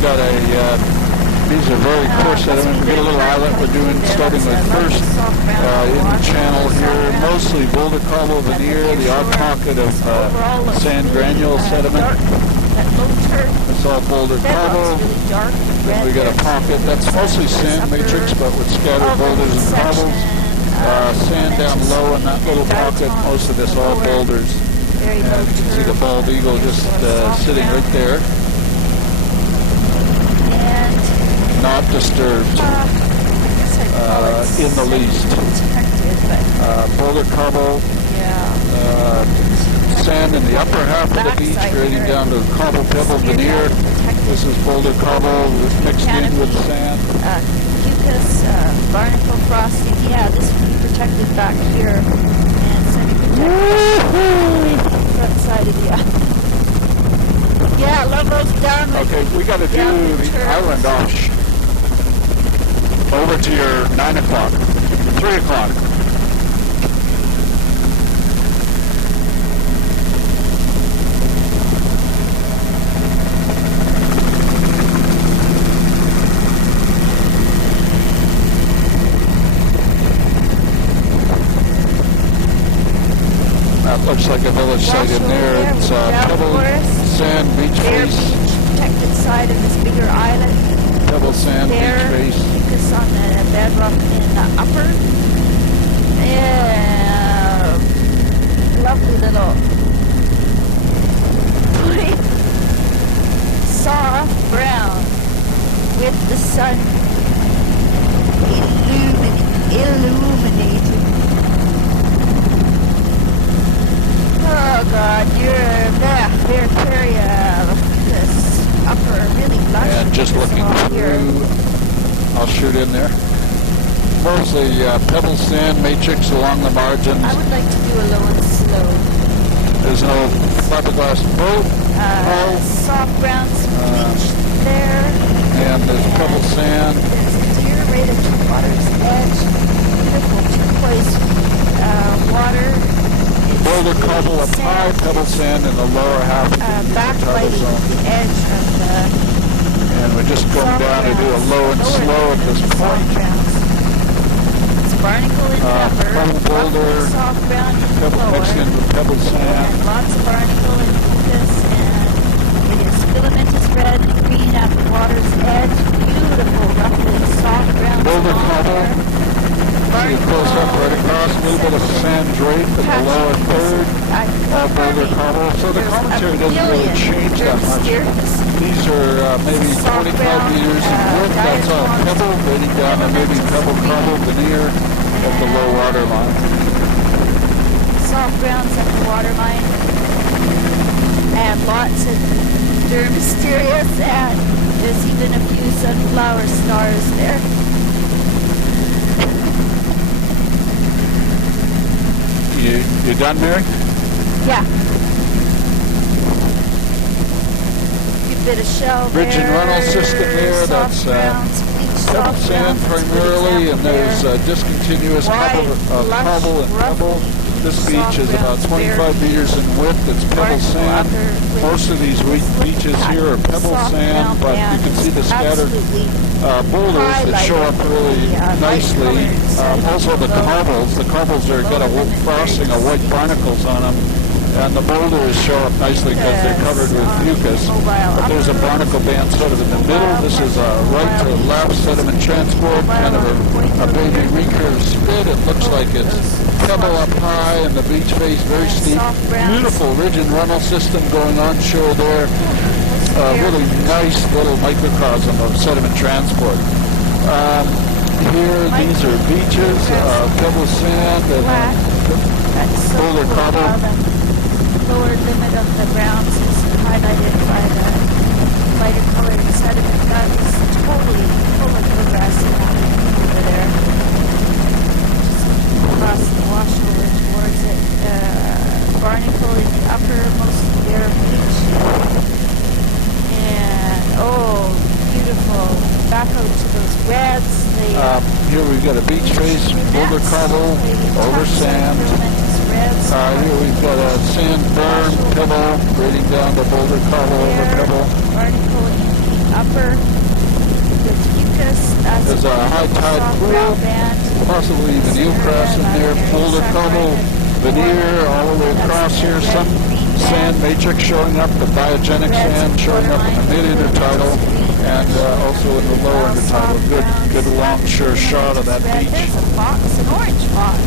we've got a, these are very coarse sediment. We've got a little islet we're doing, starting with first in the channel here, mostly boulder cobble veneer, the odd pocket of sand granule sediment. It's all boulder cobble. Then we got a pocket that's mostly sand matrix, but with scattered boulders and cobbles. Sand down low in that little pocket. Most of this all boulders. And you can see the bald eagle just sitting right there. Not disturbed in the least. Boulder cobble. Sand in the upper half of the beach, grading down to cobble pebble veneer. This is boulder cobble mixed in with sand. Fucus, barnacle frosting. Yeah, this would be protected back here and semi-protected front side of the yeah, levels down. Okay, we got to do the island off. Over to your 9 o'clock, 3 o'clock. That looks like a village site in there. It's pebble, sand, beach face. Protected side of this bigger island. Pebble, sand, beach face. Focus on the bedrock in the upper. Yeah. Lovely little soft brown with the sun illuminated. Oh God, you're there, this upper, really lush. And just looking through, I'll shoot in there. Mostly pebble sand matrix along the margins. I would like to do a low and slow. There's no fiberglass boat. Soft brown beach there. And there's pebble sand. There's a deer right at the water's edge. Beautiful turquoise water. Boulder cobble up high, pebble sand in the lower half of the backlighting at the edge of the and we're just going down to do a low and slow at this point. It's barnacle in the upper, boulder, soft brown in the pebble lower, mixed in with pebble sand. And lots of barnacle in this, and it is filamentous red, green at the water's edge, beautiful, roughly soft brown. Boulder cobble. See it close up right across, a little bit of sand drape in the lower third, all boulder cobble. So the commentary doesn't really change that much. These are maybe 25 meters in width. That's all pebble, grading down to maybe pebble cobble veneer at the low water line. Soft browns at the water line. And lots of Dermisterias, and there's even a few sunflower stars there. You done, Mary? Yeah. Good bit of shell there. Bridge and runnel system there. That's pebble sand primarily, and there's discontinuous cobble and pebble. This beach is about 25 meters in width. It's pebble sand. Most of these beaches here are pebble sand, but you can see the scattered boulders that show up really nicely. Also the cobbles. The cobbles are got a frosting of white barnacles on them. And the boulders show up nicely because they're covered with mucus. But there's a barnacle band sort of in the middle. This is a right to left sediment transport, kind of a baby recurve spit. It looks like it's pebble up high and the beach face very steep. Beautiful ridge and runnel system going on shore there. Really nice little microcosm of sediment transport. Here, these are beaches, pebble sand, and boulder cobble. Lower limit of the browns is highlighted by the lighter colored sediment. That is totally full of bluegrass happening over there. Just across the wash over towards it. Barnacle in the uppermost bare beach. And oh, beautiful. Back out to those reds. Here we've got a beach face, boulder cobble, over sand. Here we've got a sand berm, pebble, grading down to boulder cobble over pebble. Barnacle in the upper. tide pool, possibly even eelgrass in there, boulder cobble, veneer all the way across here, some sand matrix showing up, the biogenic sand showing up in the mid-intertidal, and also in the lower intertidal. Good long sure shot of that beach. There's a fox, an orange fox.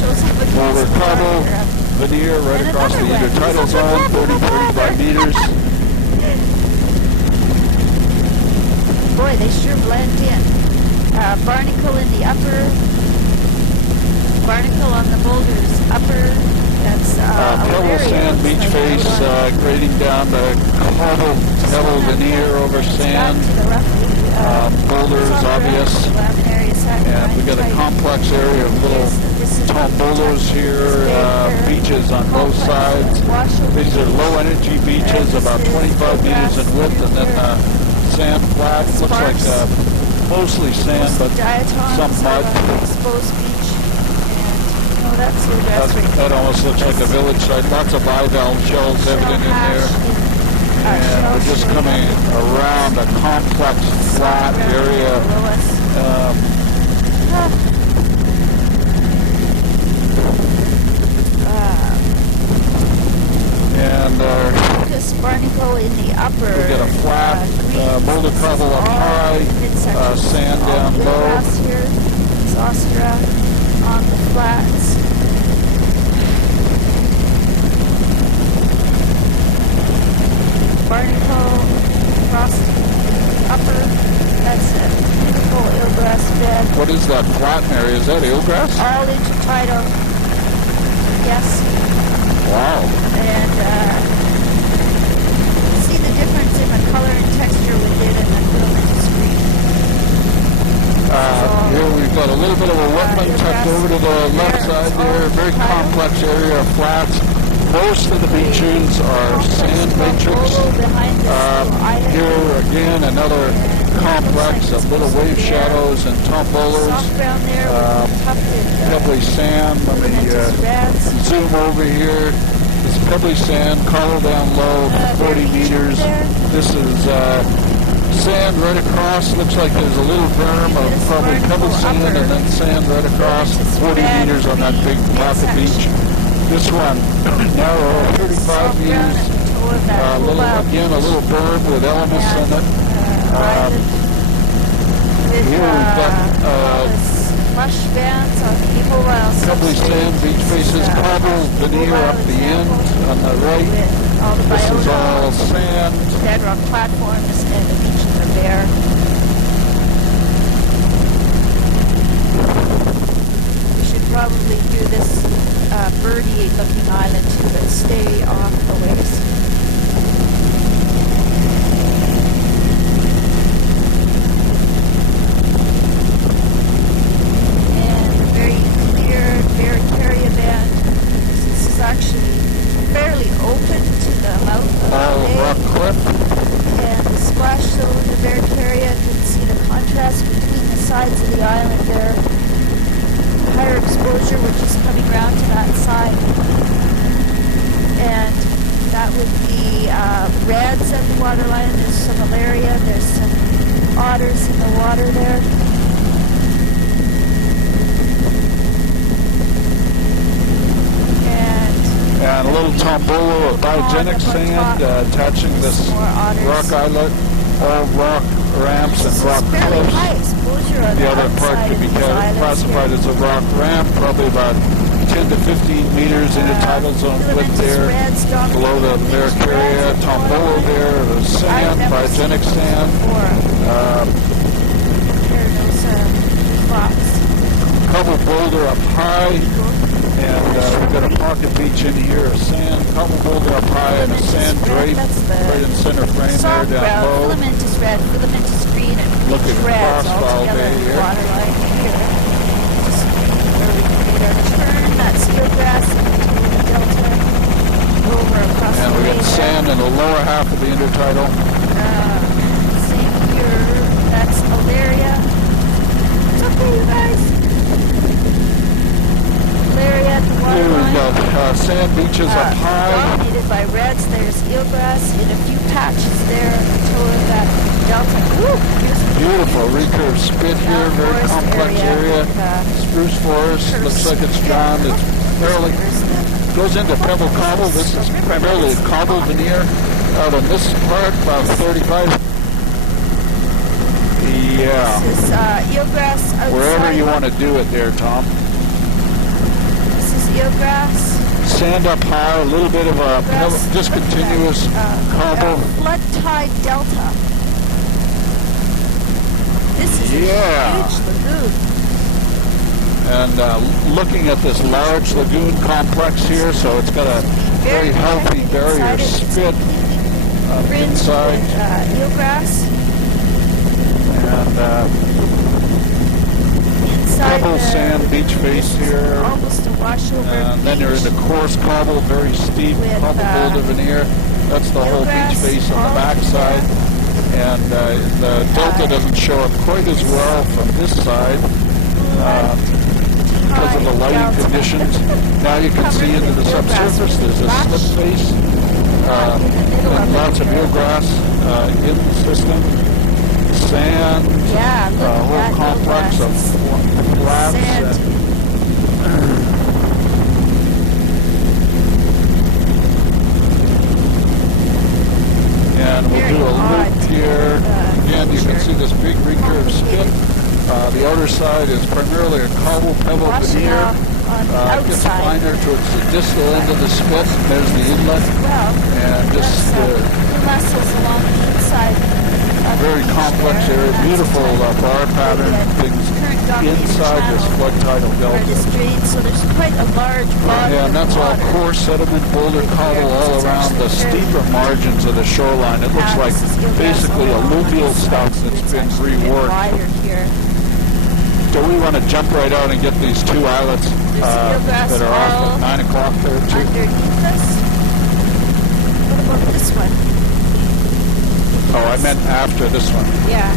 Shows up Boulder cobble, veneer right across the intertidal zone, 30-35 meters. Boy, they sure blend in. Barnacle in the upper. Barnacle on the boulders upper. That's pebble sand beach face grading down the pebble veneer over sand. Boulders obvious. And we got a complex area of little tall boulders here, beaches on both sides. These are low energy beaches, about 25 meters in width, and then sand flat. Looks like mostly sand, but some mud. That almost looks like a village site. Lots of bivalve shells evident in there. And we're just coming around a complex flat area. And Barnacle in the upper. We get a flat boulder cobble up high, sand down low. Here. Zostra on the flats. Barnacle across the upper. That's a beautiful eelgrass bed. What is that flatten area? Is that eelgrass? All intertidal. Yes. Wow. And see the difference in the color and texture within and the filament screen. Here we've got a little bit of a wetland tucked over to the left side there. Very complex area of flats. Most of the beaches are sand matrix. Here again another complex of little wave shadows and tombolas. Pebbly sand. Let me zoom over here. This pebbly sand, collar down low, 40 meters. This is sand right across. Looks like there's a little berm of probably pebble sand and then sand right across, 40 meters on that big pocket beach. This one, narrow, 35 meters. A little berm with elements in it. Here we've got lush bands on people pebbly sand, beach faces, cobble, veneer up the end on the right. This is all sand. Bedrock platforms and the beaches are bare. We should probably do this birdie-looking island too, but stay off the waves. And a very clear Barracaria band. This is actually fairly open to the mouth of the lake. Rock cliff. And the splash zone of Barracaria, you can see the contrast between the sides of the island there. Higher exposure, which is coming around to that side. And that would be reds at the waterline. There's some malaria, there's some otters in the water there. And a little tombola of biogenic sand attaching this rock islet, all rock ramps and rock cliffs. The other part could be classified as a rock ramp, probably about 10 to 15 meters in the tidal zone width there. Below the Barracaria, tombola there, the sand, biogenic sand. Cobble boulder up high. And we've got a pocket beach in here, a sand, cobble boulder up high, and a sand drape right in center frame there down low. Filamentous red, filamentous green, and looking reds across all together in the waterline here. Just where we made our turn, that's eelgrass into the delta, over across the And we bay got sand in the lower half of the intertidal. Same here, that's malaria. It's okay, you guys. Malaria at the Here we've waterline. got sand beaches up high. Dominated by reds. There's eelgrass in a few patches there until that delta. Woo, beautiful beautiful recurve spit here, very complex area. Spruce forest, looks like it's drowned. It's fairly goes into pebble cobble. This is primarily a cobble veneer out on this part, about 35. Yeah. This is eelgrass outside. Wherever you want to do it there, Tom. This is eelgrass. Sand up high, a little bit of a discontinuous cobble. Flood tide delta. This is a huge lagoon. And looking at this large lagoon complex here, so it's got a very healthy barrier spit inside. Eelgrass. And pebble sand beach face here. Almost a washover and then you're into coarse cobble, very steep cobble boulder veneer. That's the whole beach face on the backside. And the delta doesn't show up quite as well from this side because of the lighting conditions. Now you can see into the subsurface. There's a slip face and lots of eelgrass in the system. Sand, a whole complex of flats. And we'll do a loop here. Again, you can see this big recurve spit. The outer side is primarily a cobble pebble veneer. It gets finer towards the distal end of the spit. There's the inlet. And just muscles along the inside. Very complex area, beautiful bar pattern things inside this flood tidal delta. So there's quite a large body. Yeah, and that's all coarse sediment, boulder cobble all around the steeper margins of the shoreline. It looks like basically alluvial stuff that's been reworked. Do we want to jump right out and get these two islets that are off at 9 o'clock there too? Underneath us? What about this one? Oh, I meant after this one. Yeah.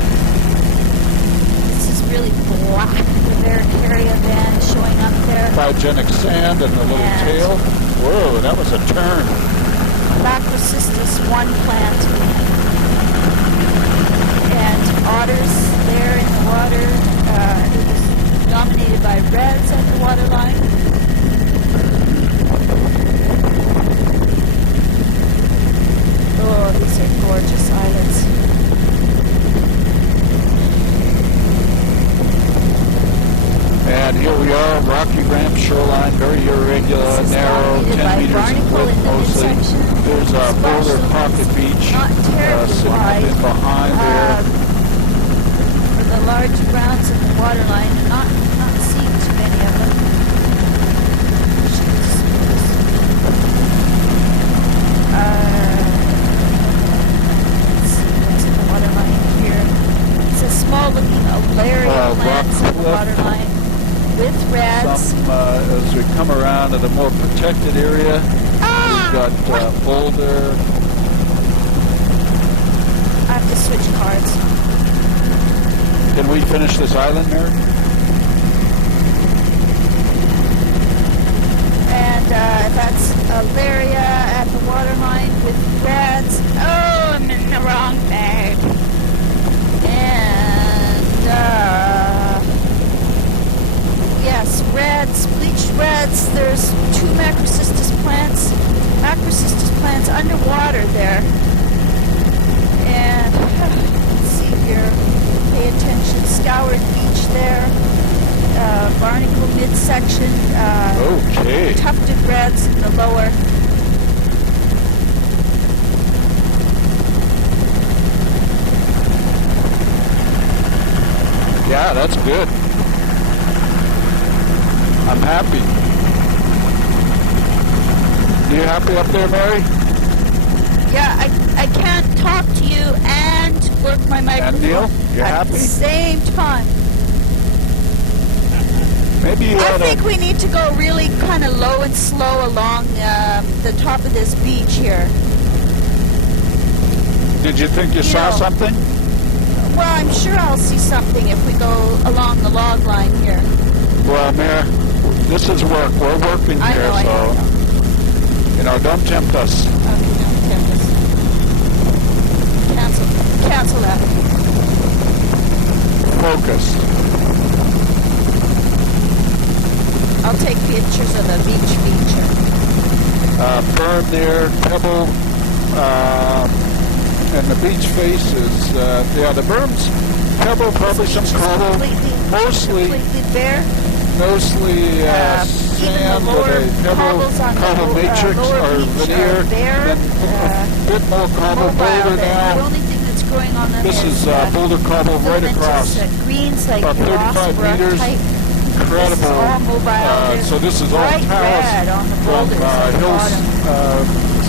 This is really black. The Varicaria van showing up there. Biogenic sand and the little tail. Whoa, that was a turn. Macrocystis 1 plant. And otters there in the water. It was dominated by reds at the waterline. Oh, these are gorgeous islands. And here we are, rocky ramp shoreline, very irregular, narrow, 10 meters in width mostly. There's a boulder pocket beach sitting in behind there. For the large grounds in the waterline, not seeing too many of them. Small-looking Alaria plants at the waterline with reds. Some, as we come around to the more protected area, we've got boulder. I have to switch cards. Can we finish this island, Mary? And that's Alaria at the waterline with reds. Oh, I'm in the wrong bag. Yes, reds, bleached reds. There's 2 Macrocystis plants underwater there. And let's see here. Pay attention. Scoured beach there. Barnacle midsection. Okay. Tufted reds in the lower. Yeah, that's good. I'm happy. You happy up there, Mary? Yeah, I can't talk to you and work my microphone. And Neil, you're at happy? the same time. Maybe you ought I think we need to go really kind of low and slow along the top of this beach here. Did you think you saw something? Well, I'm sure I'll see something if we go along the log line here. Well, Mayor, this is work. We're working here, so don't tempt us. Okay, don't tempt us. Cancel that. the beach feature. Berm there, pebble, and the beach face is, the berm's pebble, probably some cobble, mostly bare. Mostly sand with a cobble matrix or veneer, then a bit more cobble boulder now. The only thing that's growing on them this is boulder cobble right across, greens, like about 35 meters. Incredible. So this is all talus from hills,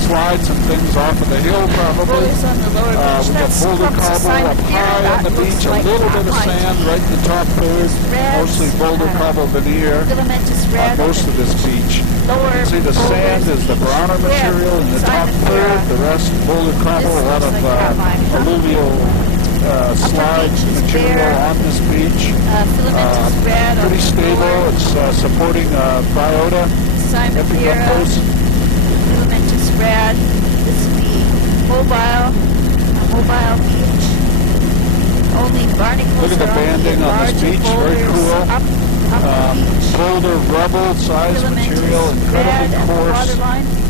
slides and things off of the hill probably. We got boulder cobble up high on the beach, a little bit of sand right in the top third, mostly boulder cobble veneer on most of this beach. You can see the sand is the browner material in the top third, the rest boulder cobble, a lot of alluvial slide material on this beach. Pretty stable. It's supporting biota. Everything up close. Filamentous red. This is the mobile beach. Only barnacles. Look at the banding on this beach. Very cool. Boulder rubble size material, incredibly coarse.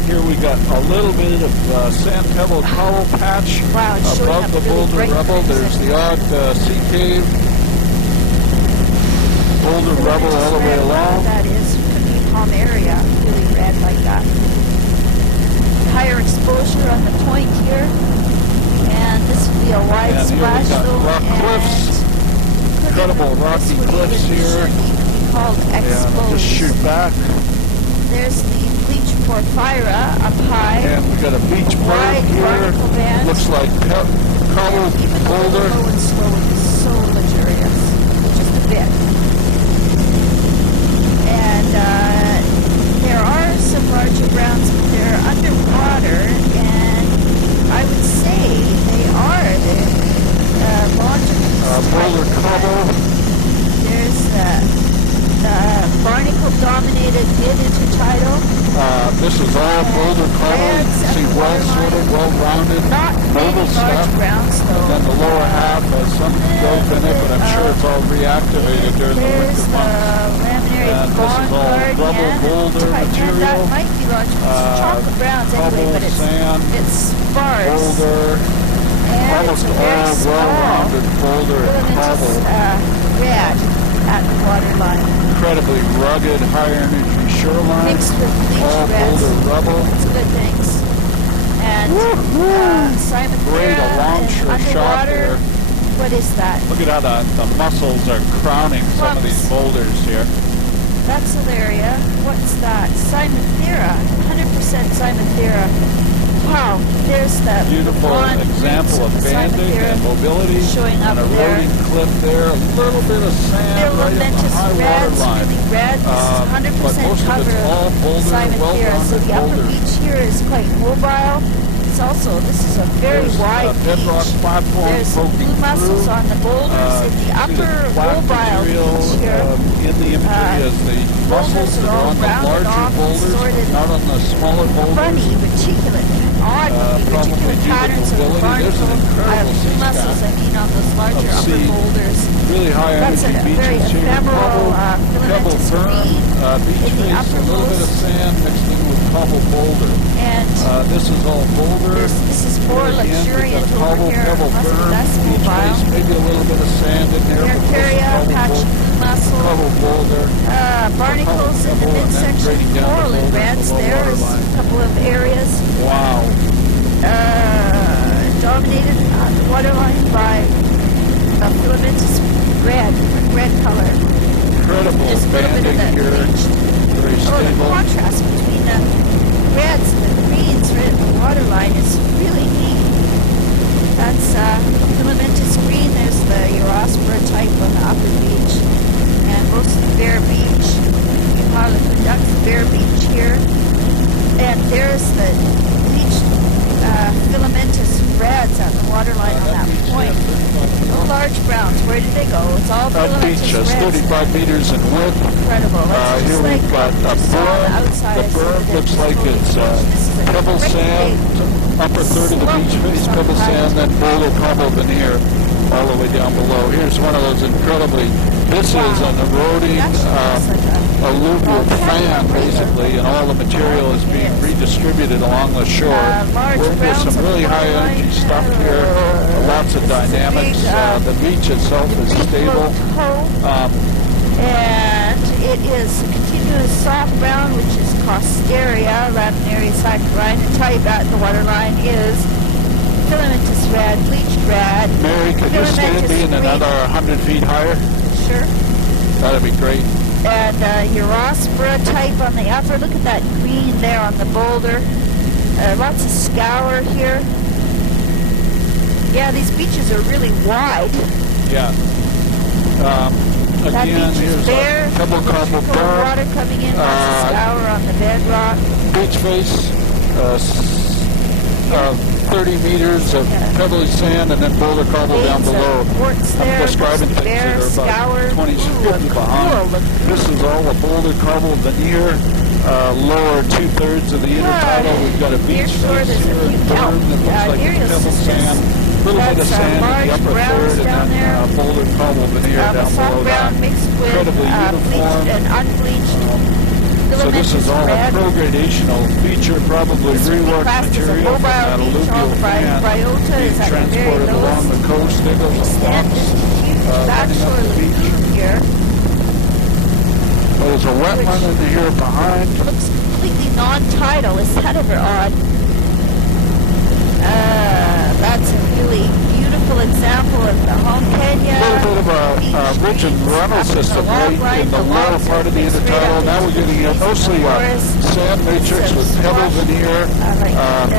Here we got a little bit of sand pebble cobble patch above the boulder rubble. There's the odd sea cave. Boulder rubble all the way along. That is, could be palm area, really red like that. Higher exposure on the point here, and this would be a wide splash zone. Rock cliffs, incredible rocky cliffs here. Called exposed. Just shoot back. There's the bleach porphyra up high. And we got a beach berm here. Looks like cobble boulder. Low and slow is so luxurious, just a bit. And there are some larger browns, but they're underwater, and I would say they are the larger boulder cobble. There's barnacle-dominated mid-intertidal. This is all boulder cobble. You can see well-sorted, well-rounded, mobile stuff. Browns, and then the lower half has some growth in it, but I'm sure it's all reactivated during the winter months. And this is all rubble boulder material. That might be large. It's chocolate browns anyway, but it's sparse. Boulder. Almost all well-rounded boulder and cobble. Red at the waterline. Incredibly rugged, high-energy shoreline. Mixed with bleach all reds. boulder rubble. It's good things. And Simon great, a long shot there. What is that? Look at how the mussels are crowning some of these boulders here. That's Hilaria. What's that? Cymathera. 100% Cymathera. Wow, there's that beautiful example of banding and mobility showing up on a there. rolling cliff there. A little bit of sand right at the high water line. Really red. This is 100% cover all boulder, Cymathera. So the upper beach here is quite mobile. It's also, this is a very wide bedrock beach. platform. There's blue mussels on the boulders in the upper mobile beach here. In the imagery as the mussels that are on the larger boulders, not on the smaller boulders. Funny, reticulate, odd reticulate patterns of the barnacle blue mussels, I mean, on those larger upper boulders. Really high energy beaches here. Ephemeral filamentous green beach in the face, a little bit of sand mixed in with cobble boulder. And this is all boulder. This is more luxuriant over here. Pebble berm, beach face, maybe a little bit of sand in there. Mercuria, patch mussel, cobble boulder. Barnacles in the midsection, coral and reds. There's a couple of areas. Wow. Dominated on the waterline by a filamentous red color. Incredible banding here. Very stable. The contrast between the reds and the greens right at the waterline is really neat. That's filamentous green. There's the Erospora type on the upper beach, and most of the bare beach. Harlequin the bare beach here, and there's the bleached filamentous reds at the waterline on that point. No large browns. Where did they go? It's all that beach is 35 meters in width. Incredible. Here like we've got a berm. The berm looks like it's pebble sand, upper third of the beach face, pebble sand, then boulder cobble veneer all the way down below. Here's one of those incredibly This is an eroding alluvial fan, basically, and all the material is being redistributed along the shore. We're with some really high energy stuff here, lots of dynamics. The beach itself is stable. And it is a continuous soft brown, which is Costaria, Laminaria saccharine. To tell you about the waterline is filamentous red, bleached red. Mary, could you stand being another 100 feet higher? Sure. That'd be great. And Eurospora type on the upper. Look at that green there on the boulder. Lots of scour here. Yeah, these beaches are really wide. Yeah. That Again, beach is here's bare. a pebble cobble bar. Water coming in, lots of scour on the bedrock. Beach face, 30 meters of pebbly sand and then boulder cobble down below. I'm describing things that are about 20 feet behind. This is all a boulder cobble veneer. Lower 2/3 of the intertidal. We've got a beach face here, a berm that looks like pebble sand. A little bit of sand in the upper third, and then boulder cobble veneer down below that. Incredibly uniform. And unbleached. So this is all a progradational feature, probably reworked material from that alluvial fan being transported along the coast. There goes the fox running up the beach. Here. There's a wetland in here behind. Looks completely non-tidal. Is that ever odd? That's a really beautiful example of the home Kenya. A little bit of a ridge and runnel system right in the lower part of the intertidal. Now we're getting mostly a sand matrix with pebble veneer,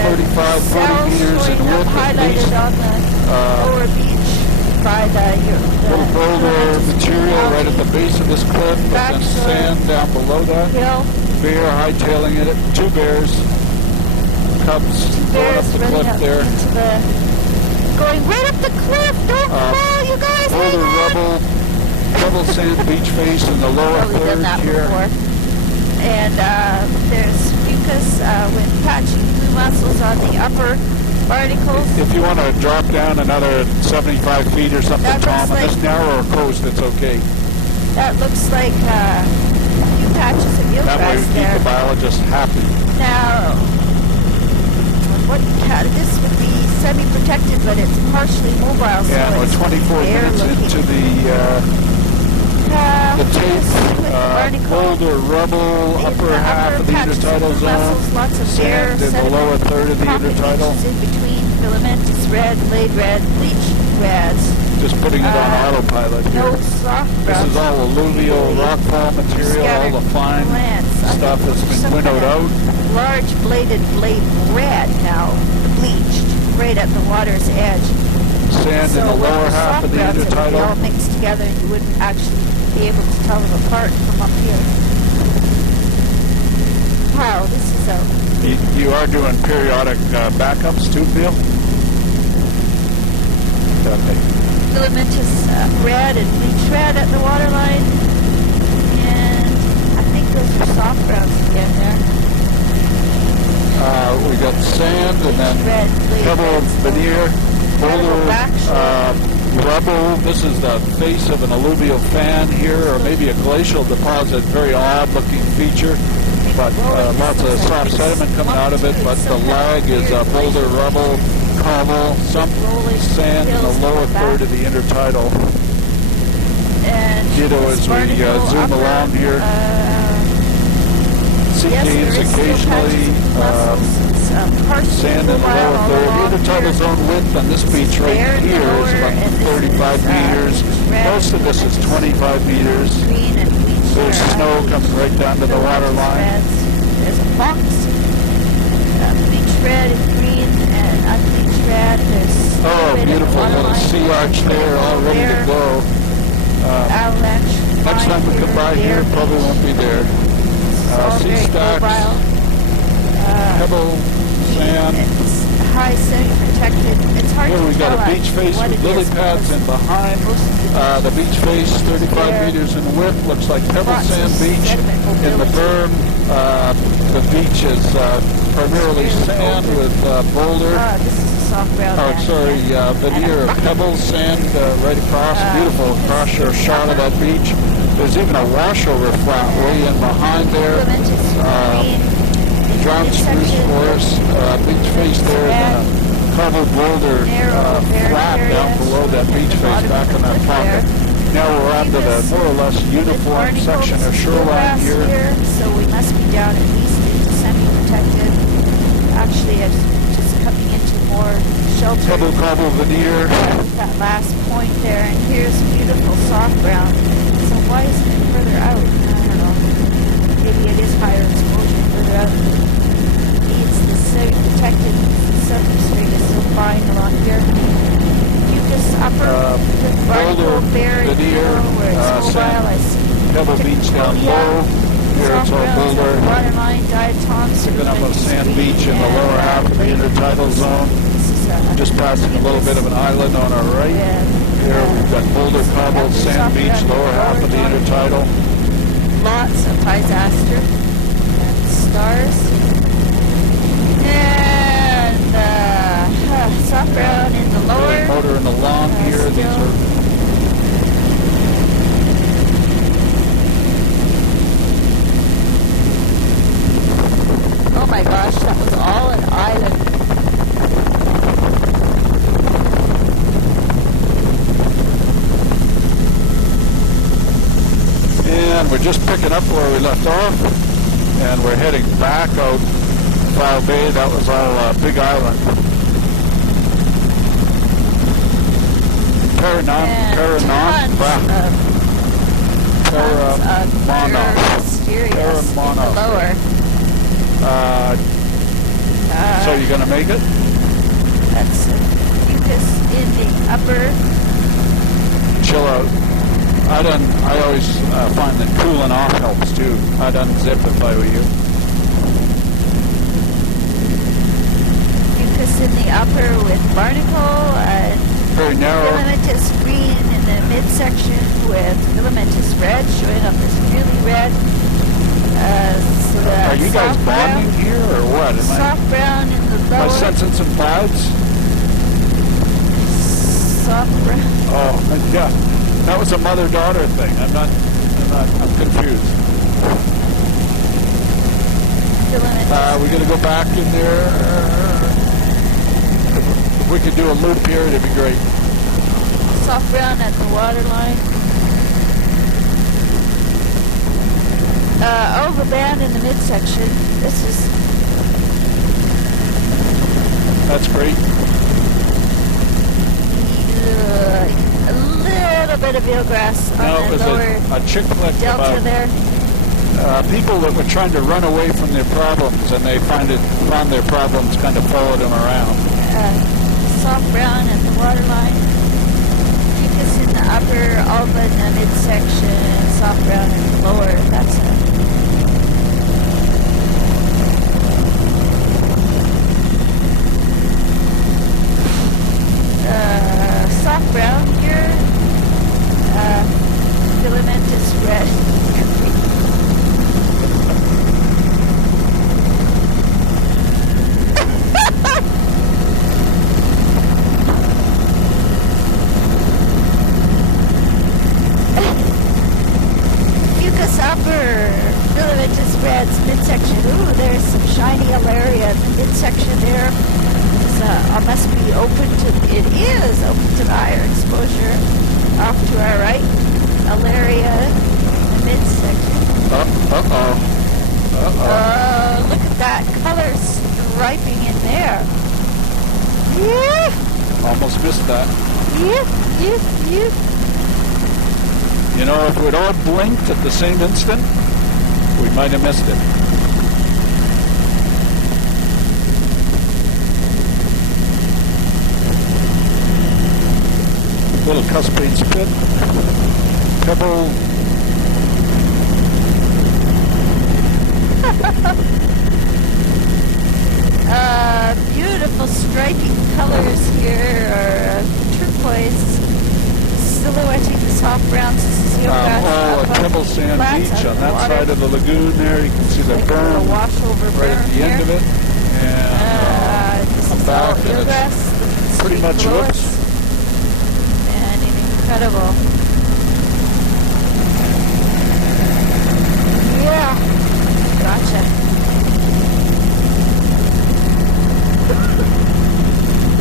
35, 40 meters in width at least. Highlighted on the lower beach by little boulder material right at the base of this cliff, but then sand down below that. Hill. Bear hightailing it. 2 bears. Cubs going up the cliff there. Going right up the cliff. Don't fall, you guys. Boulder rubble, pebble sand beach face in the lower third here. Before. And there's mucus with patchy blue mussels on the upper barnacles. If you want to drop down another 75 feet or something, Tom, on this narrower coast, it's okay. That looks like a few patches of eelgrass there. That way we keep the biologists happy. Now, this would be semi-protected, but it's partially mobile. So yeah, we're 24 minutes into the tape. Boulder rubble, upper half of the intertidal zone. Sand in the lower third of the intertidal. In between, filamentous red, blade red, bleached red. Just putting it on autopilot here. No soft this is all alluvial rockfall material, all the fine stuff that's been winnowed out. Large bladed blade red now, bleached, right at the water's edge. Sand in the lower half of the intertidal. They all mixed together and you wouldn't actually be able to tell them apart from up here. Wow, this is a... You are doing periodic backups too, Bill? Okay. Filamentous red and bleached red at the waterline. And I think those are soft browns again there. We got sand and then pebble veneer, boulder, rubble. This is the face of an alluvial fan here, or maybe a glacial deposit. Very odd looking feature, but lots of soft sediment coming out of it. But the lag is boulder, rubble, cobble, some sand in the lower third of the intertidal. Ditto as we zoom along here. Sea caves occasionally, sand in the lower third. The intertidal zone width on this beach right here is about 35 meters. Most of this is 25 meters. There's snow coming right down to the water line. There's a fox, bleached red and green, and unbleached red. There's beautiful little sea arch there, all ready to go. Avalanche. Next time we come by here, probably won't be there. Sea stacks, pebble, sand. It's high semi-protected. It's hard to tell. Here we got a beach face with lily pads in behind. The beach face, 35 meters in width, looks like pebble sand beach. In the berm, the beach is primarily sand with boulder. This is soft brown Oh, band sorry, again. veneer of pebbles, sand right across. Beautiful across your shot of that beach. There's even a washover flat way in behind there. Drowned spruce forest, beach face there, and then a covered boulder flat down below that beach face back in that pocket. Now we're on to the more or less uniform section of shoreline here. So we must be down at least into semi-protected. Actually, it's just coming into more shelter. Double cobble veneer. That last point there, and here's beautiful soft brown. So why isn't it further out? I don't know. Maybe it is higher exposure further out. Needs the semi-protected surface area so fine along here. Mucus upper, boulder, veneer, pebble beach down low. Here it's all boulder. Waterline, diatoms. Picking up a sand beach in the lower half of the intertidal zone. Just passing a little bit of an island on our right. Here we've got boulder cobble, sand beach, lower half of the intertidal. Lots of disaster and stars. And soft brown in the lower. Motor in the long here. These are. Oh my gosh, that was all an island. And we're just picking up where we left off, and we're heading back out Foul Bay. That was all Big Island. Lower. So you're going to make it? That's mucus in the upper. Chill out. I always find that cooling off helps too. I'd unzip if I were you. Mucus in the upper with barnacle and very narrow. Filamentous green in the midsection with filamentous red showing up as really red. So are you guys bonding here or what? Soft brown in the lower. Am I sensing some clouds? Soft brown. Oh, yeah. That was a mother-daughter thing. I'm confused. We're going to go back in there. If we could do a loop here, it'd be great. Soft brown at the waterline. Over band in the midsection. This is. That's great. A little bit of eelgrass on the lower a chick flick delta about there. People that were trying to run away from their problems, and they found their problems kind of followed them around. Soft brown at the waterline. Mucus in the upper, alba in the midsection, soft brown in the lower. That's it. Soft brown here, filamentous red. Mucus upper, filamentous reds, midsection. Ooh, there's some shiny alaria in the midsection there. Must be open to, it is open to the higher exposure. Off to our right, alaria in the midsection. Look at that color striping in there. Yeah. Almost missed that. Yeah. You know, if we'd all blinked at the same instant, we might have missed it. Little cuspate spit, pebble. Beautiful striking colors here are turquoise, silhouetting the soft browns. A pebble sand beach on that side of the lagoon there. You can see the berm right at the end of it. And this is all eelgrass. pretty much below whoops. us. And incredible. Yeah. Gotcha.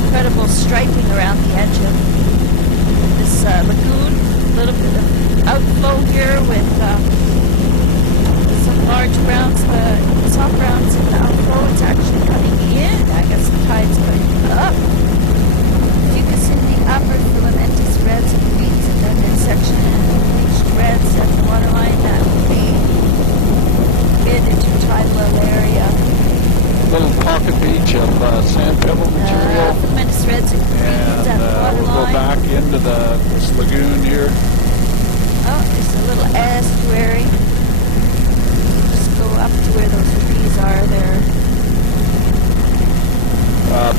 Incredible striping around the edge of this lagoon. A little bit of outflow here with some large browns, soft browns in the outflow. It's actually coming in. I guess the tide's coming up. Fucus in the upper, filamentous reds and greens, and then midsection and bleached reds at the waterline. That will be mid-intertidal area. Little pocket beach of sand pebble material. Filamentous reds and greens at the We'll go waterline. back into this lagoon here. Oh, there's a little estuary. Just go up to where those trees are there.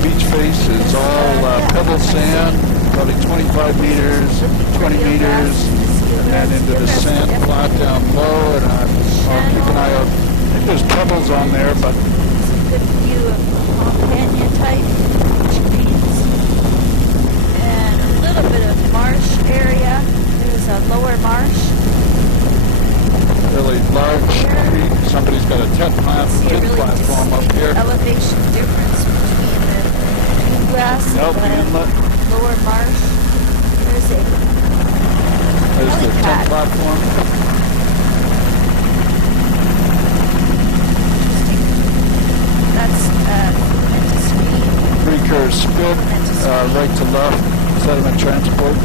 Beach face is all pebble sand, probably 25 meters, 20 meters, and then into the sand flat down low. And I'll keep an eye out. I think there's pebbles on there, but Some good view of Canyon type trees. And a little bit of marsh area. There's a lower marsh. really large tree. Somebody's got a tent platform up here. Elevation difference between the green grass Nope, the and inlet. the lower marsh. There's a There's the helipad. tent platform. That's Filamentous green. Recurve spit, right to left, sediment transport.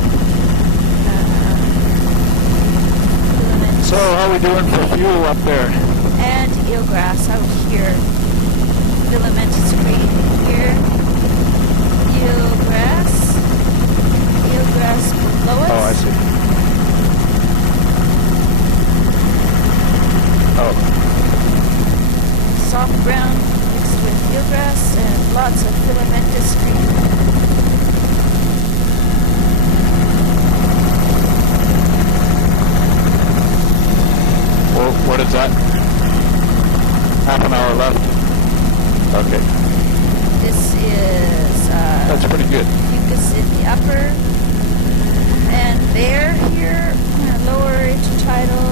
Filamentous So how are we doing for fuel up there? and eelgrass out here. Filamentous green here. Eelgrass below us. Oh, I see. Oh, Soft brown mixed with eelgrass and lots of filamentous green. well, what is that? Half an hour left. Okay, This is that's pretty good. Fucus in the upper. And there here, lower intertidal,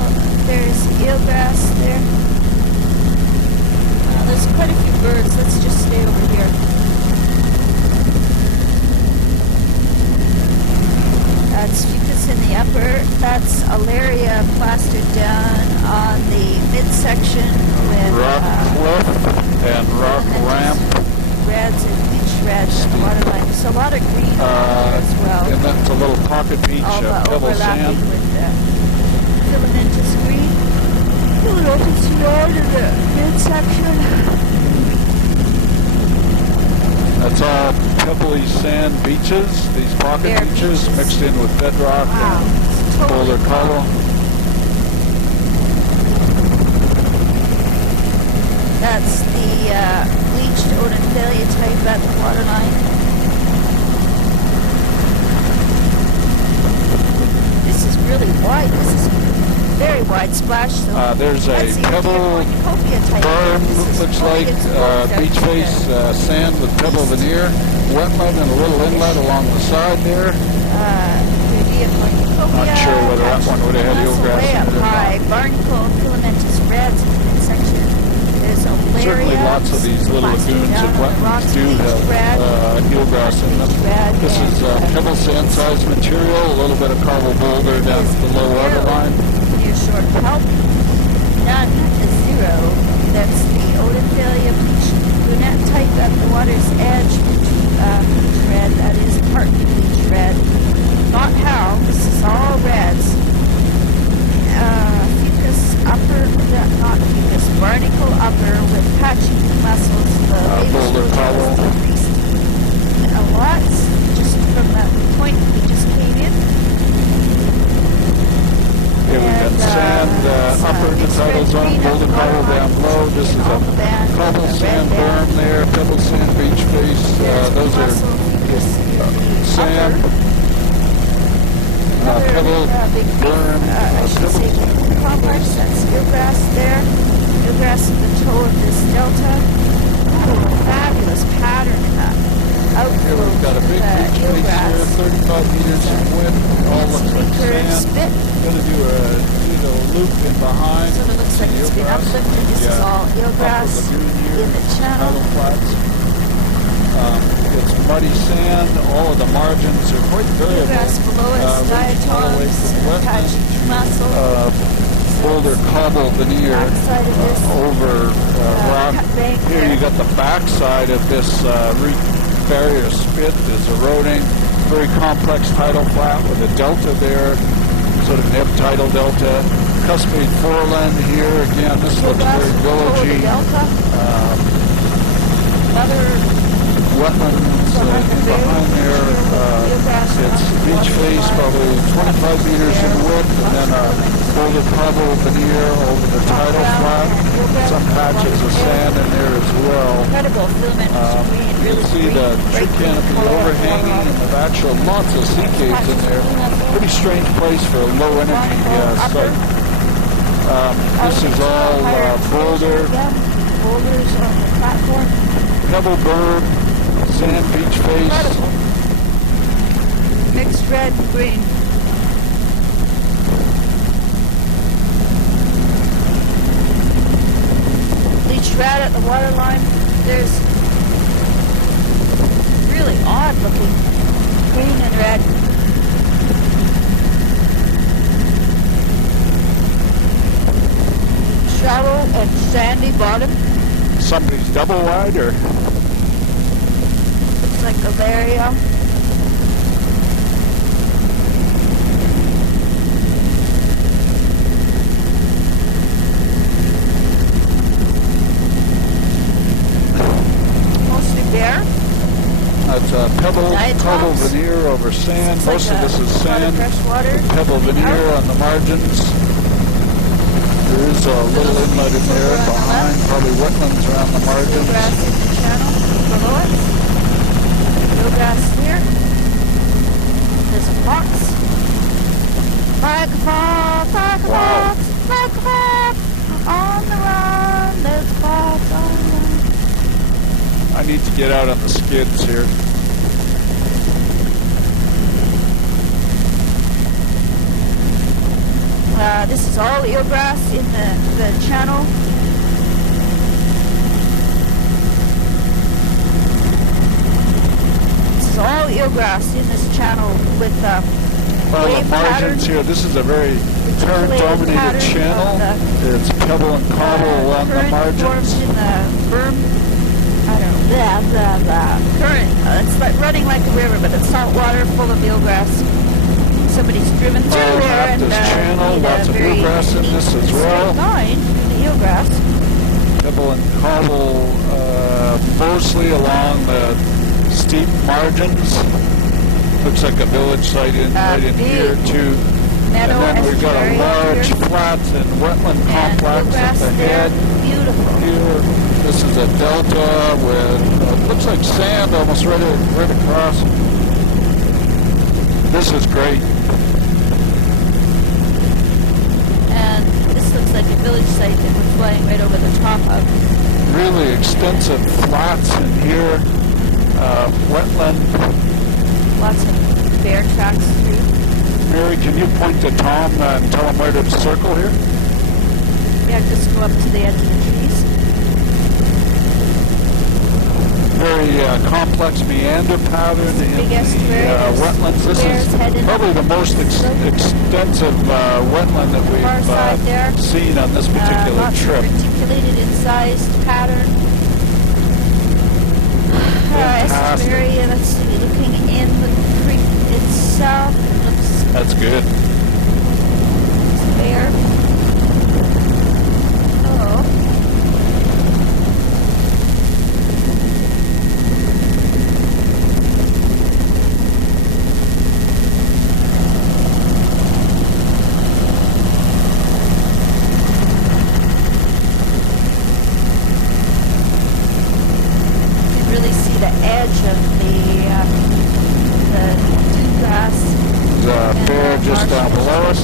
there's eelgrass there. There's quite a few birds. Let's just stay over here. That's Fucus in the upper. That's Alaria plastered down on the midsection with Rock cliff and rock ramp. reds and beach reds at the waterline. There's a lot of green along there as well. And that's a little pocket beach All of pebble overlapping sand. with the filamentous green. Filamentous yard in the midsection. That's all pebbly sand beaches, these pocket Bare beaches beaches. mixed in with bedrock Wow, and it's totally boulder cobble. That's the bleached Odenthalia type at the waterline. This is really wide. This is very wide splash zone. There's a That's the pebble Cornucopia type. berm, This is looks fully like exposed out beach here. face sand with pebble veneer, wetland and a little inlet along the side there. Not sure whether that one would have had eelgrass way in up it or not. high. Barnacle, filamentous reds in the midsection. There's Olaria. Certainly lots of these little lagoons and wetlands do have eelgrass in them. This is pebble sand size material, a little bit of cobble boulder down at the low water line. Near short kelp. None is zero. That's the Odenthalia bleach brunette type at the water's edge. Bleach red. That is partly bleach red. Not how. This is all reds. Fucus upper, not fucus, barnacle upper with patchy mussels. The Boulder cobble. A lot, just from that point we just came in. Here we've got sand upper in the tidal zone, boulder cobble down low. This is a cobble sand berm there, pebble sand beach face. Those are sand. Pebble berm, pebble. Complex, that's eelgrass there. Eelgrass at the toe of this delta. Oh, fabulous pattern in that Here we've got a big beach base here, 35 meters in width. All looks like sand. Going to do a loop in behind. So it looks like it's been uplifted. This is all eelgrass in the channel. Tidal flats. It's muddy sand. All of the margins are quite variable. Eelgrass below it, diatoms, attached mussel. Boulder cobble veneer over rock. Here you got the backside of this reef barrier spit is eroding. Very complex tidal flat with a delta there, sort of nib tidal delta. Cuspate foreland here again. This looks very villagey. Wetlands behind there. It's beach face, probably 25 meters in width, and then a boulder cobble veneer over the tidal flat. Some patches of sand in there as well. You can see the tree canopy overhanging, and the actual lots of sea caves in there. Pretty strange place for a low energy site. This is all boulder. Boulders on the platform. Pebble berg. Sand beach face. Incredible. Mixed red and green. Bleached rat at the waterline. There's really odd looking green and red. Shallow and sandy bottom. Somebody's double wide or? Like Galeria. Mostly bare. That's a pebble veneer over sand. Most of this is sand. Pebble veneer on the margins. There is a little inlet in there behind, probably wetlands around the margins. Grass in the channel below it. Grass here. There's a fox. Like a fox, like a fox, like a fox. On the run, there's a fox on the run. I need to get out on the skids here. This is all eelgrass in the channel. All eelgrass in this channel with the margins here. This is a very current-dominated channel. It's pebble and cobble along the margins. In the berm. I don't know. Current. It's like running like a river, but it's salt water full of eelgrass. Somebody's driven through there and this channel. Lots of eelgrass in this as well. The eelgrass. Pebble and cobble mostly along the steep margins. Looks like a village site right in here too. And then we've got a large flat and wetland complex at the head. Beautiful. Here, this is a delta with looks like sand almost right across. This is great. And this looks like a village site that we're flying right over the top of. Really extensive flats in here. Wetland. Lots of bear tracks too. Mary, can you point to Tom and tell him where to circle here? Yeah, just go up to the edge of the trees. Very complex meander pattern in the wetlands. This is probably the most extensive wetland that we've seen on this particular trip. Reticulated in sized pattern. Area, let's see, looking in the creek itself, it looks... That's good. It's bare. Oh. Just down below us.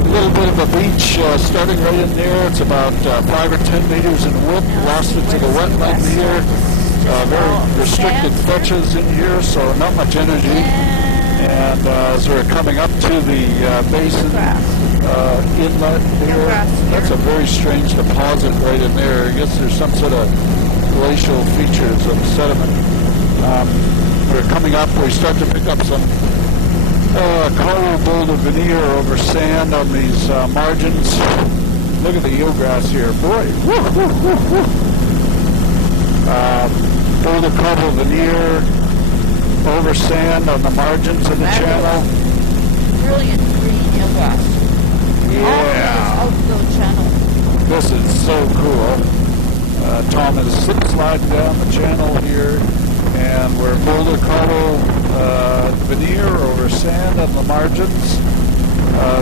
A little bit of a beach starting right in there. It's about 5 or 10 meters in width, lost into the wetland here. Very restricted fetches in here, so not much energy. And as we're coming up to the basin inlet here, that's a very strange deposit right in there. I guess there's some sort of glacial features of sediment. We're coming up, we start to pick up some coral boulder veneer over sand on these margins. Look at the eelgrass here, boy. Boulder cobble veneer over sand on the margins of the channel. Brilliant green eelgrass. Yeah. Outflow channel. This is so cool. Tom is sliding down the channel here, and we're boulder cobble veneer over sand on the margins.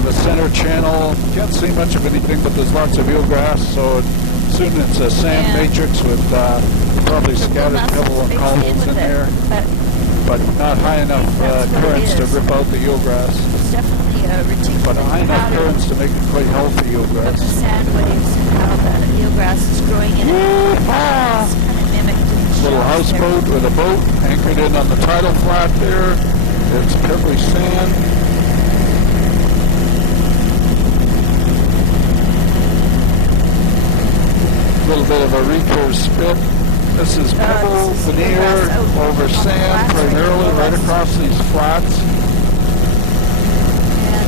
The center channel, can't see much of anything, but there's lots of eelgrass, so soon it's a sand matrix with probably scattered pebble and cobbles in there, but not high enough currents to rip out the eelgrass. It's definitely a reticulate But high enough currents to make it quite healthy eelgrass. The sand waves and how the eelgrass is growing in it. It's kind of mimicked in the Little shells there. houseboat with a boat anchored in on the tidal flat there. It's pebbly sand. A little bit of a recurve spit. This is pebble veneer over sand primarily right across these flats.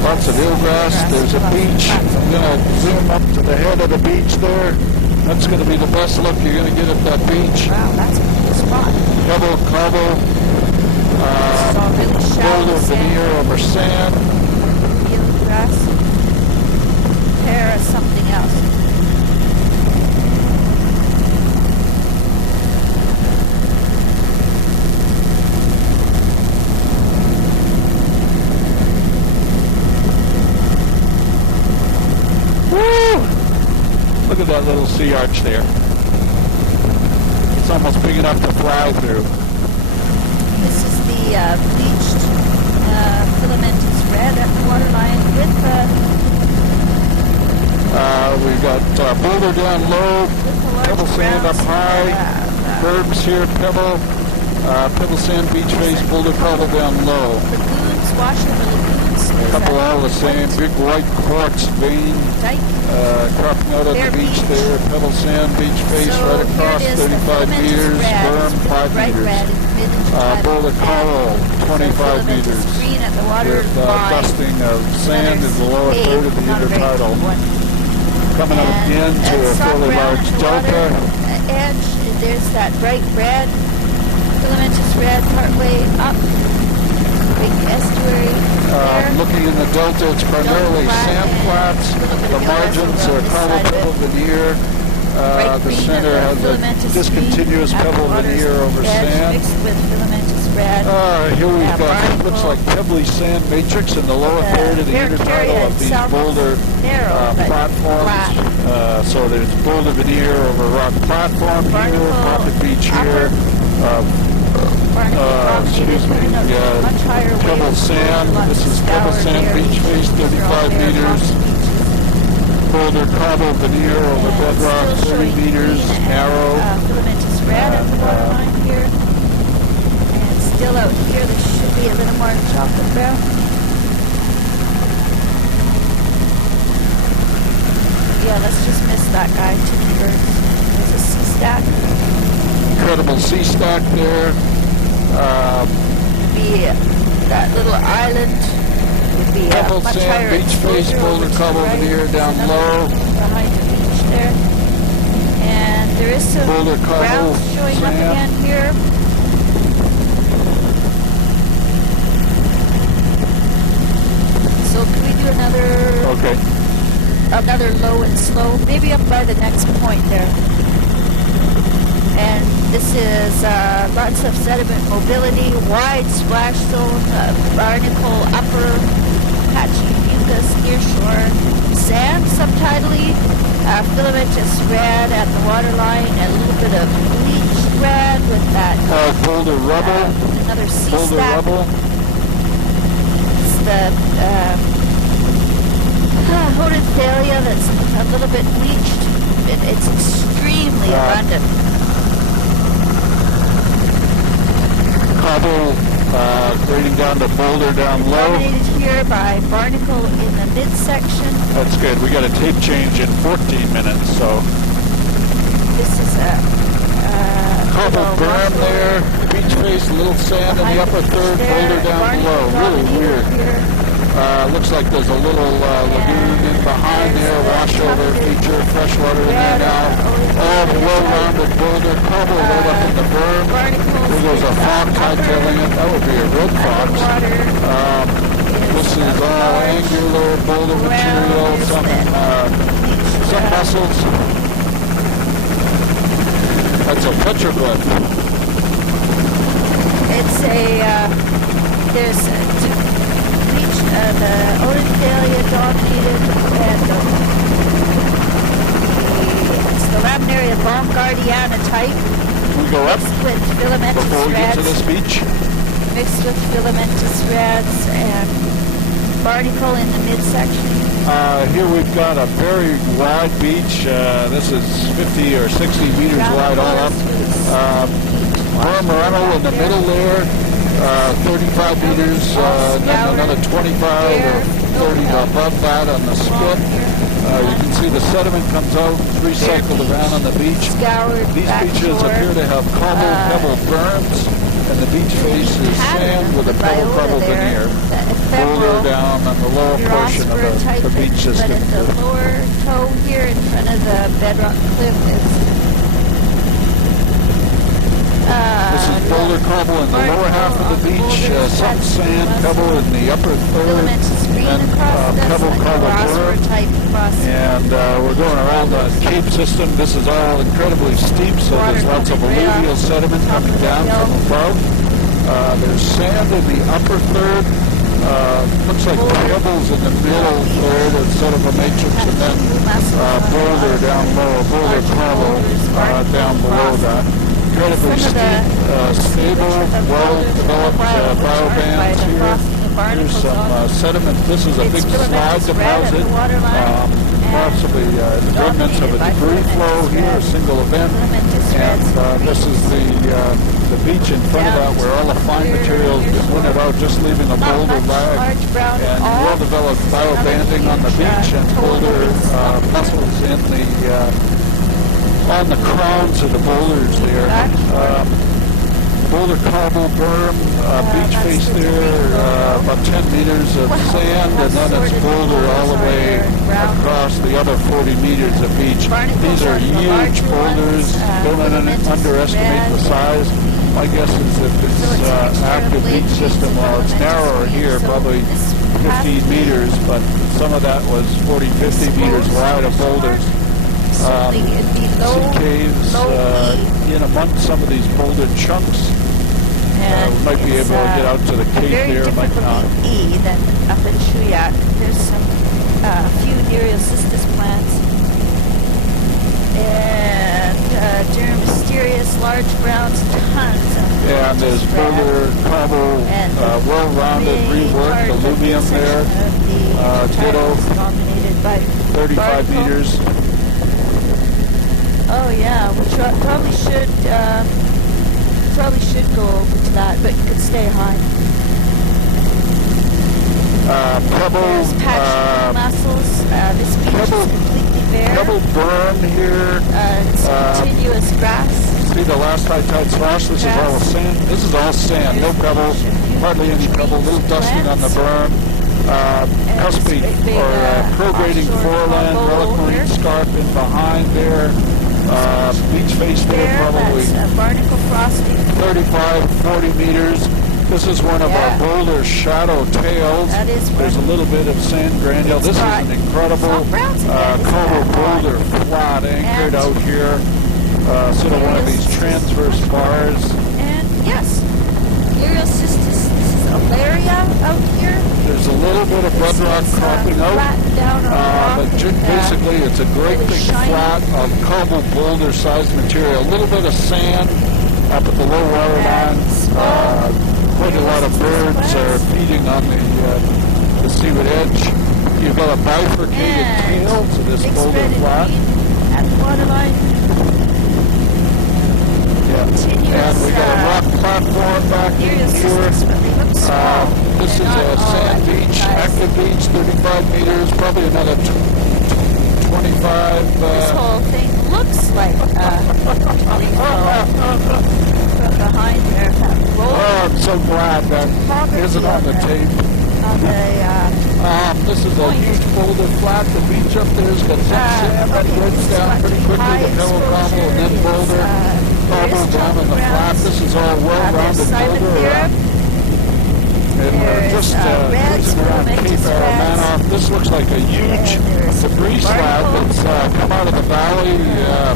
Lots of eelgrass. There's a beach. I'm going to zoom up to the head of the beach there. That's going to be the best look you're going to get at that beach. Wow, that's a cool spot. Pebble, cobble, boulder veneer over sand. Eelgrass. Pair of something else. Look at that little sea arch there. It's almost big enough to fly through. This is the bleached filamentous red at the waterline with We've got boulder down low, pebble sand up high, bergs here, pebble sand, beach face, boulder cobble down low. lagoons, washover lagoons. A couple all the same, big white quartz vein cropping out of the beach there, pebble sand, beach face right across 35 meters, berm 5 meters. Boulder coral 25 meters with dusting of sand in the lower third of the intertidal. Coming up again to a fairly large delta. Edge, there's that bright red, filamentous red partway up. Big estuary there. Looking in the delta, it's primarily sand flats. The margins are cobble pebble veneer. The center has a discontinuous pebble veneer over sand. Mixed with filamentous red. Here we've got, looks like pebbly sand matrix in the lower third of the intertidal of these boulder platforms. So there's boulder veneer over rock platform here, Pocket Beach here. Excuse me, pebble sand. This is pebble sand beach face, 35 meters. Boulder cobble veneer over bedrock, 30 meters, narrow. Filamentous red at the waterline here. And still out here, there should be a little more chocolate brown. Yeah, let's just miss that guy, Chicken Birds. There's a sea stack. Incredible sea stack there. Be that little island would be pebble much sand, higher beach face, boulder cobble veneer down low. Behind the beach there. And there is some Boulder cobble ground showing up sand. again here. So can we do another low and slow? Maybe up by the next point there. And this is lots of sediment mobility, wide splash zone, barnacle upper, patchy fucus near shore, sand subtidally, filamentous red at the waterline, and a little bit of bleached red with that boulder rubble. Another sea Boulder stack. rubble. It's the Hodenthalia that's a little bit bleached. It's extremely abundant. Cobble grading down to boulder down low. Dominated here by barnacle in the midsection. That's good. We got a tape change in 14 minutes, so. This is a Cobble berm there, beach face, a little sand in the upper third, boulder down below. Really weird. Looks like there's a little lagoon in behind there, washover feature, freshwater in there now. All well-rounded boulder, cobble right up in the berm. There goes a fox hightailing it. That would be a red fox. This is all angular boulder material, some mussels. That's a petroglyph. It's there's the Hodenthalia dominated, and it's the Laminaria baumgartiana type. We go up with filamentous before we get to this beach. Mixed with filamentous reds and barnacle in the midsection. Here we've got a very wide beach. This is 50 or 60 meters wide all up. Berm rental in the middle there. 35 meters, then another 25 or 30 above that on the spit. You can see the sediment comes out, recycled around on the beach. These beaches appear to have pebble berms, and the beach face is sand with a pebble veneer. Boulder down on the lower portion of the beach system. But at the lower toe here in front of the bedrock cliff is this is boulder cobble in the lower half of the beach, some sand, pebble in the upper third, and pebble cobble berm. And we're going around the Cape system. This is all incredibly steep, so there's lots of alluvial sediment coming down from above. There's sand in the upper third. Looks like pebbles in the middle third, it's sort of a matrix, and then boulder down low, boulder cobble down below that. Incredibly steep, stable, well-developed biobands here. Here's some sediment. This is a big slag deposit, possibly the remnants of a debris flow here, a single event. And this is the beach in front of that where all the fine materials went out, just leaving a boulder lag. And well-developed biobanding on the beach and boulder mussels in the on the crowns of the boulders there. Boulder cobble berm, beach face there, about 10 meters of sand, and then it's boulder all the way across the other 40 meters of beach. These are huge boulders. Don't underestimate the size. My guess is if it's active beach system, well, it's narrower here, probably 15 meters, but some of that was 40, 50 meters wide of boulders. Sea caves in amongst some of these boulder chunks. We might be able to get out to the cave there, might not. Very different than up in Shuyak. There's some few Nereocystis plants. And during mysterious large browns, tons of and there's boulder cobble, well-rounded, reworked alluvium there. Ditto, 35 meters. Oh yeah, we probably should go over to that, but you could stay high. There's patchy mussels. This beach is completely bare. Pebble berm here. It's continuous grass. See the last high tide slash? This is all sand. This is all sand. No pebble. Hardly any pebble. Little dusting on the berm. Cuspy or prograding foreland, relic marine scarp in behind there. Beach face there, probably 35, 40 meters. This is one of our boulder shadow tails. There's a little bit of sand granule. This is an incredible cobble boulder flat anchored out here. Sort of one of these transverse bars. And yes, Nereocystis, this is Alaria out here. There's a little bit of bedrock cropping out. But basically it's a great big flat of cobble boulder sized material. A little bit of sand up at the low water line. Quite a lot of birds are feeding on the seaward edge. You've got a bifurcated tail to this mixed boulder red and flat. green at the waterline. Yeah. And we got a rock platform back in Aerial here. systems, but they look small. This is They're not a all sand beach, advertised. active beach, 35 meters, probably another 25. This whole thing looks like a lake from behind there. That roll Oh, I'm so glad that isn't on the tape. on the This is a huge boulder flat. The beach up there's got some sand that breaks down pretty quickly. The pebble cobble and then boulder cobble down in the flat. This is all well-rounded boulder. And we're just cruising around Cape Aramanoff. This looks like a huge debris slab that's come out of the valley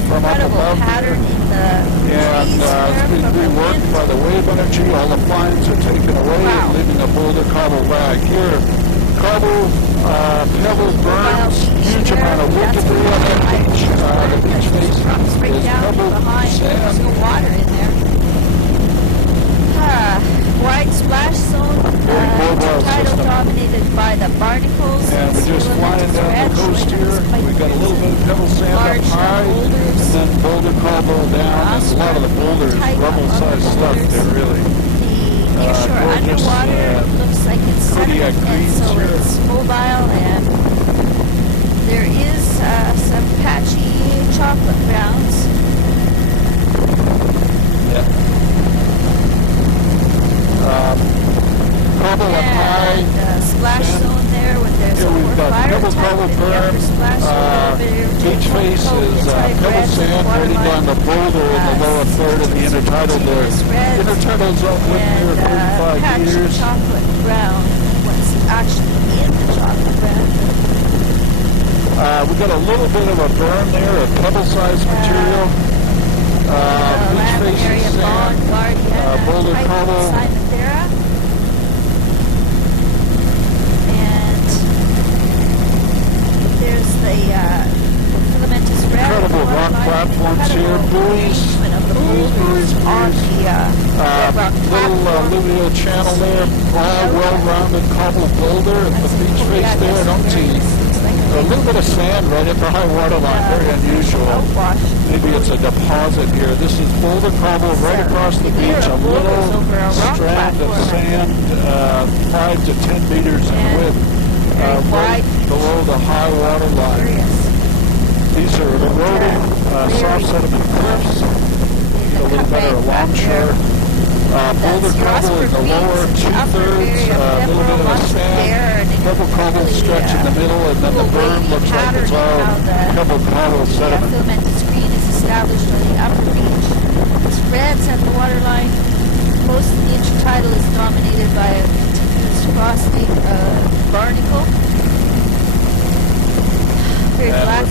from up above here. And it's been reworked by the wave energy. All the fines are taken away, leaving a boulder cobble back here. Cobble, pebble berms, huge amount of wood debris on that beach. The beach face is pebble sand. water in there. Wide splash zone, tidal dominated by the barnacles. And we're just flying down the coast here. We've got a little bit of pebble sand up high, and then boulder cobble down, and a lot of the boulders, rubble-sized stuff there, really. The nearshore underwater looks like it's sediment, and so it's mobile, and there is some patchy chocolate grounds. Yeah. Cobble up high. Splash zone there with there's Here we've got pebble cobble berm. Beach face is pebble sand ready down the boulder in the lower third of the intertidal there. Intertidal zone with here 35 years. Chocolate brown. What's actually in the chocolate brown? We've got a little bit of a berm there, a pebble-sized material. Beach face is sand. Boulder cobble. There's the filamentous red. Incredible rock platforms here, buoys, on the little alluvial channel there, all well-rounded cobble boulder, and the beach face there, I don't see a little bit of sand right at the high water line, very unusual. Maybe it's a deposit here. This is boulder cobble right across the beach, a little strand of sand, 5 to 10 meters in width. Right below the high water line. These are eroding soft sediment cliffs. Need a little better alongshore. Boulder cobble in the lower two-thirds, a little bit of a sand. Pebble cobble stretch in the middle, and then the berm looks like it's all pebble cobble sediment. Filamentous green is established on the upper beach. Spreads at the waterline. Most of the intertidal is dominated by a continuous frosting barnacle. Very black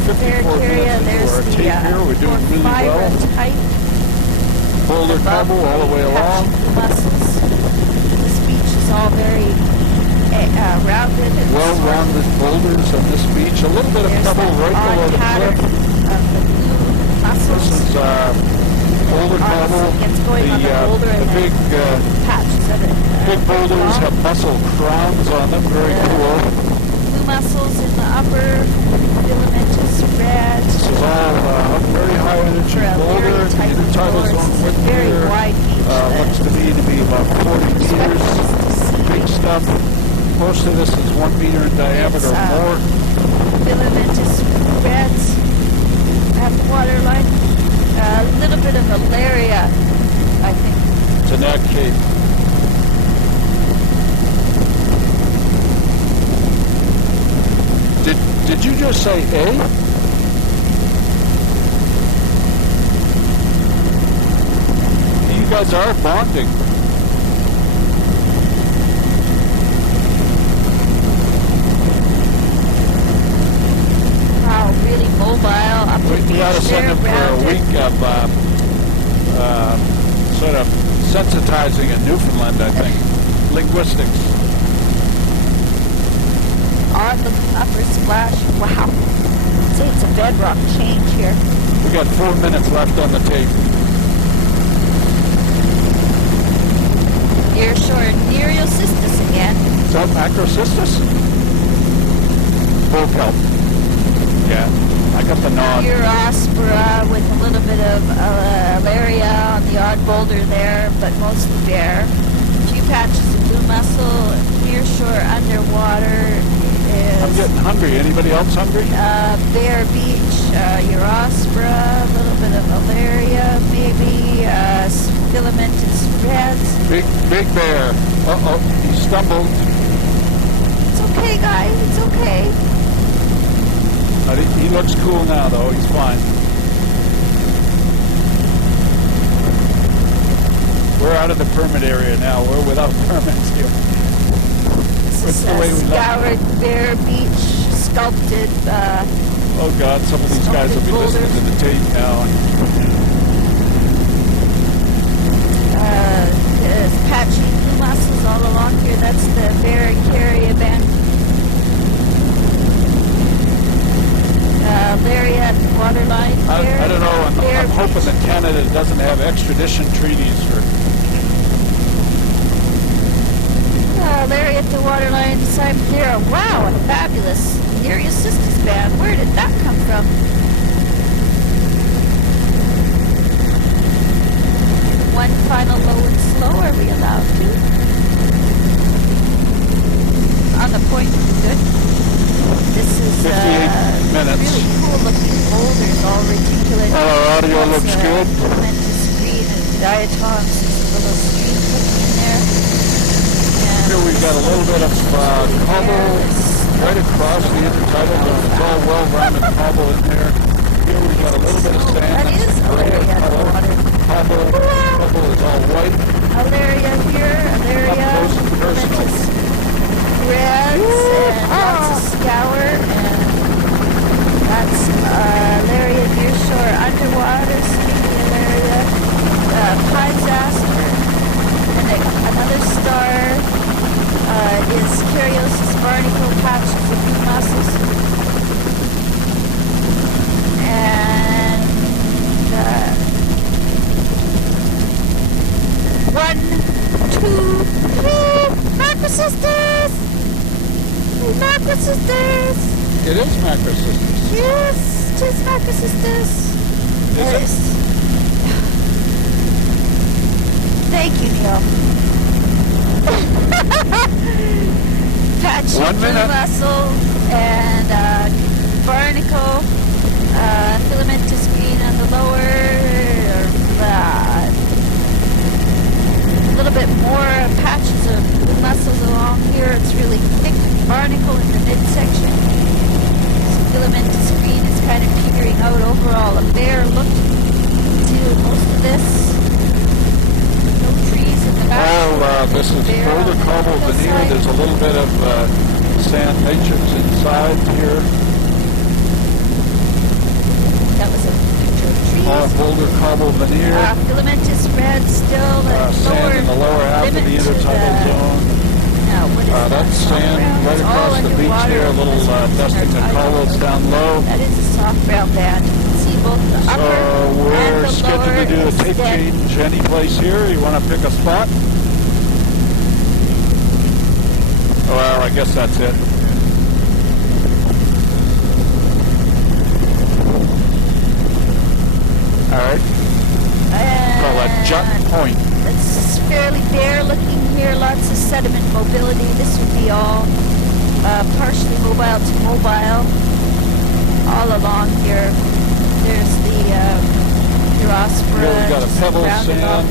area. There's the we're doing really well. type. Boulder cobble all the way along. Mussels. This beach is all very rounded. Well-rounded boulders on this beach. A little bit of pebble right below the cliff. This is boulder cobble. The big patches of it. big boulders have mussel crowns on them. Very cool. Blue mussels in the upper, filamentous red. This is all very high energy boulder. The intertidal zone width here looks to me to be about 40 meters. Big stuff. Most of this is 1 meter in diameter or more. Filamentous reds at the waterline. A little bit of malaria, I think. It's an egg cape. Did you just say A? You guys are bonding. Wow, really mobile. Up the We ought to send them for a week of sort of sensitizing in Newfoundland, I think. Linguistics. On the upper splash. Wow. I'd say it's a bedrock change here. We got 4 minutes left on the tape. Nearshore Nereocystis again. Is that Macrocystis? bull kelp. Yeah, I got the nod. Eurospora with a little bit of Alaria on the odd boulder there, but mostly bare. A few patches of blue mussel, nearshore underwater I'm is getting hungry. Anybody else hungry? Bear Beach, Eurospora, a little bit of Alaria, maybe, filamentous reds. Big bear. Uh-oh, he stumbled. It's okay, guys, it's okay. But he looks cool now, though. He's fine. We're out of the permit area now. We're without permits here. This is the way we like it. scoured Bear Beach, sculpted, Oh, God, some of these guys will be listening to the tape now. there's patchy blue mussels all along here. That's the Barracaria band. Larry at the waterline here. I don't know. I'm hoping that Canada doesn't have extradition treaties for... Larry at the waterline, Simon Clear. Wow, fabulous. Furious Sisters band. Where did that come from? One final low and slow. Are we allowed to? On the point. Good. This is 58 minutes. really cool looking boulders, all reticulate. Our audio looks good. Tremendous green and diatoms. There's a little stream coming in there. And Here we've got a little bit of cobble right across the intertidal. It's all well-rounded cobble in there. Here we've got a little bit of sand. that is Alaria at the water. Cobble is all white. Alaria here, Alaria, Up close and personal. tremendous reds and lots of scour, and that's Alaria nearshore underwater, sleepy Alaria, Pine's Asper, and another star is Cariosis barnacle, patches of blue mussels, and 1, 2, 3, Macrocystis! Macrocystis! It is Macrocystis. Yes, it is Macrocystis. Is it? Thank you, Neil. Patchy 1 blue minute. mussel and barnacle, filamentous green on the lower. A little bit more patches of blue mussels along here. It's really thick barnacle in the midsection. Filamentous green is kind of petering out overall. A bear look to most of this. No trees in the back. This is Bear on boulder the cobble veneer. hillside. There's a little bit of sand matrix inside here. That was a picture of trees. Boulder cobble veneer. Filamentous red still. Sand in the lower half of the intertidal zone. What is That's sand right across the beach here. A little dusting the corals down low. That is a soft brown band. You can see both the upper So and we're the scheduled lower to do a tape extent. change any place here. You want to pick a spot? Well, I guess that's it. All right. Call that Jut Point. It's fairly bare looking here, lots of sediment mobility. This would be all partially mobile to mobile all along here. There's the Eurospora. Here we've got a pebble sand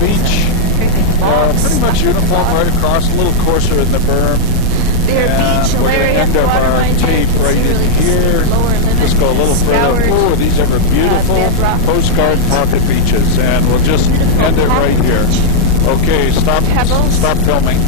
beach. Pretty much uniform right across, a little coarser in the berm. Bear Beach, We're going to Alaria, end up our waterline tape right in here. Just go a little further. Oh, these are beautiful bedrock postcard pocket beaches, and we'll just end it right here. Okay, stop Pebbles. filming.